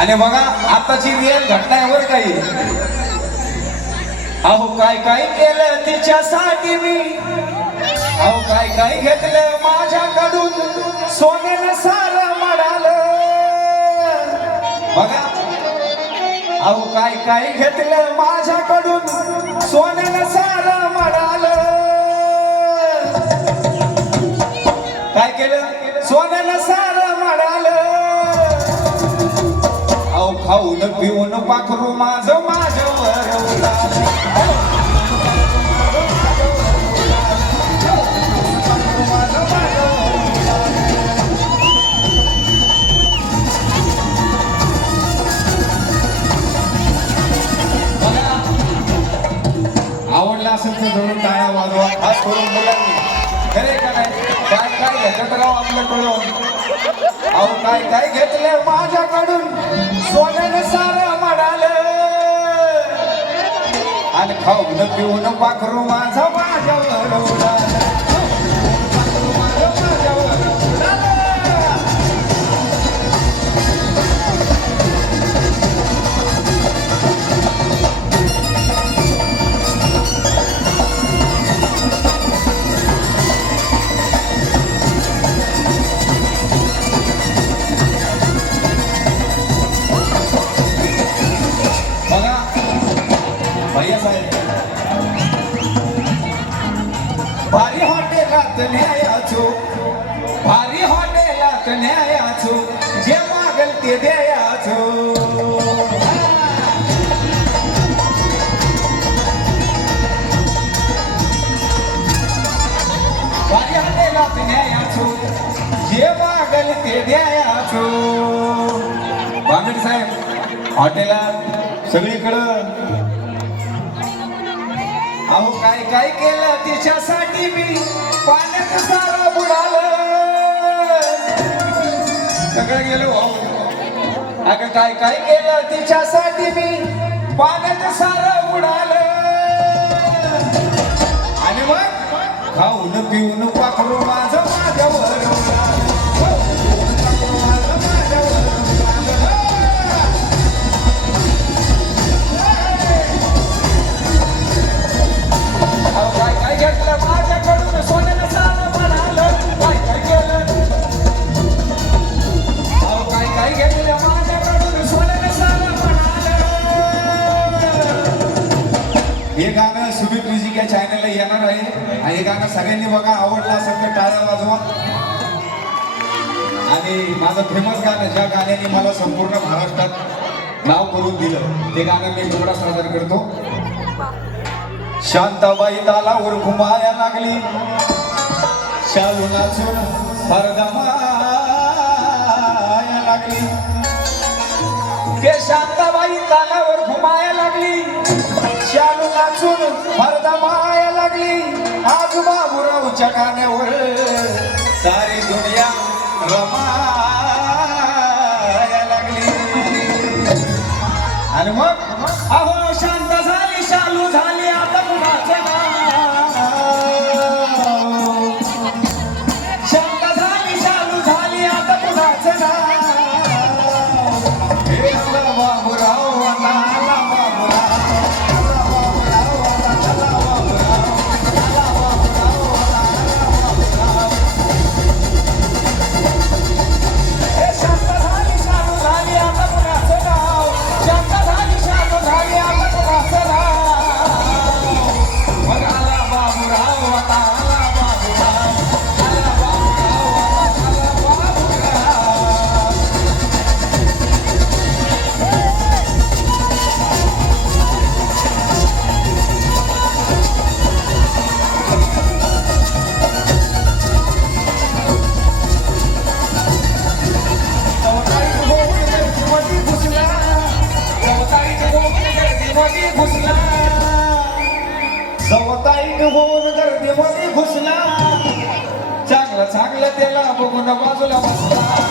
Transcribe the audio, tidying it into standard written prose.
आणि बघा आताची रिअल घटना आहे वर काही. अहो काय काय केलं तिच्यासाठी मी, अहो काय काय घेतलं माझ्याकडून, सोन्यानं सारं म्हणालं. बघा अहो काय काय घेतलं माझ्याकडून, सोन्यानं सारं म्हणालं. काय केलं सोन्यानं सारं म्हणालं. अहो खाऊन पिऊन पाखरू माझं माझ्यावर उडालं. आवडला असेल तर जरूर टाळ्या वाजवा, खास करून मुलांनी. खरे का नाही? काय काय घेतलं राव आपल्याकडून. अहो काय काय घेतलं माझ्याकडून, सोन्यानं सारं म्हणालं. आणि खाऊन पिऊन पाखरू माझा माझ्यावर उडालं. भारी हॉटेलात न्यायाचो, भारी हॉटेलात न्यायाचो, जे मागल ते द्यायाचो. भारी हॉटेलात न्यायाचो, जे मागल ते द्यायाचो. बांगडी साहेब हॉटेलात सगळीकडं. अहो काय काय केलं तिच्यासाठी मी, पाण्यात सारं बुडालं. सगळं गेलो भाऊ. अगं काय काय केलं तिच्यासाठी मी, पाण्यात सारं बुडालं. आणि मग खाऊन पिऊन पाखरू माझं माझ्यावर उडालं. काय काय घेतलं माझ्याकडून, सोन्यानं सारं म्हणालं. काय काय केलं, अहो काय काय घेतलं माझ्याकडून, सोन्यानं सारं म्हणालं. हे गाणं सुमित म्युझिक या चॅनलला येणार आहे. आणि हे गाणं सगळ्यांनी बघा, आवडलं असेल तर टाळ्या वाजवा. आणि माझं फेमस गाणं, ज्या गाण्याने मला संपूर्ण महाराष्ट्रात नाव करून दिलं, ते गाणं मी थोडा सादर करतो. शांताबाई तालावर घुमाया लागली, शालू नाचून भरदमाया लागली. ते शांताबाई तालावर घुमाया लागली, शालू नाचून भरदमाया लागली. आज बाबूरावच्या गाण्यावर सारी दुनिया रमाया लागली. आणि मग अहो शांत झाली, शालू झाली, आता कुणाचं नाव. शांत झाली, शालू झाली, आता कुणाचं नाव. हे आला बाबूराव, आता आला बाबूराव, आला बाबूराव, आता आला बाबूराव, आला बाबूराव, आता आला बाबूराव. हे शांत झाली, शालू झाली, आता कुणाचं नाव. शांत झाली, शालू झाली, आता कुणाचं नाव. मग आला बाबूराव, आता आला बाबूराव, आला बाबूराव, आता आला बाबूराव. सवताईत होऊन गर्दीमध्ये घुसला, चांगलं चांगलं त्याला बघून बाजूला बसला.